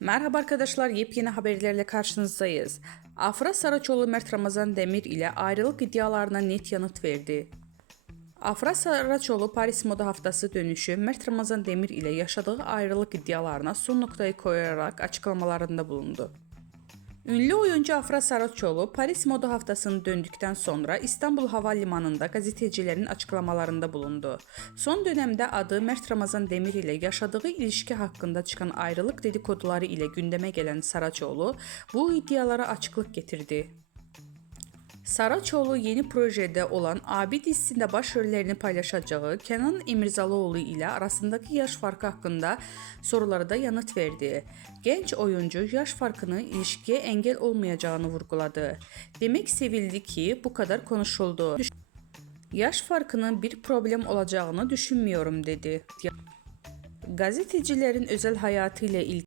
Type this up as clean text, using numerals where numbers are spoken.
Merhaba arkadaşlar, yepyeni haberlerle karşınızdayız. Afra Saraçoğlu Mert Ramazan Demir ile ayrılık iddialarına net yanıt verdi. Afra Saraçoğlu Paris Moda Haftası dönüşü Mert Ramazan Demir ile yaşadığı ayrılık iddialarına son noktayı koyarak açıklamalarında bulundu. Ünlü oyuncu Afra Saraçoğlu Paris Moda Haftası'nı döndükten sonra İstanbul Havalimanı'nda gazetecilerin açıklamalarında bulundu. Son dönemde adı Mert Ramazan Demir ile yaşadığı ilişki hakkında çıkan ayrılık dedikoduları ile gündeme gelen Saraçoğlu bu iddialara açıklık getirdi. Saraçoğlu yeni projede olan Abi dizisinde başrollerini paylaşacağı Kenan İmirzalıoğlu ile arasındaki yaş farkı hakkında sorulara da yanıt verdi. Genç oyuncu yaş farkının ilişkiye engel olmayacağını vurguladı. Demek sevildi ki bu kadar konuşuldu. Yaş farkının bir problem olacağını düşünmüyorum dedi. Gazetecilerin özel hayatıyla ilgili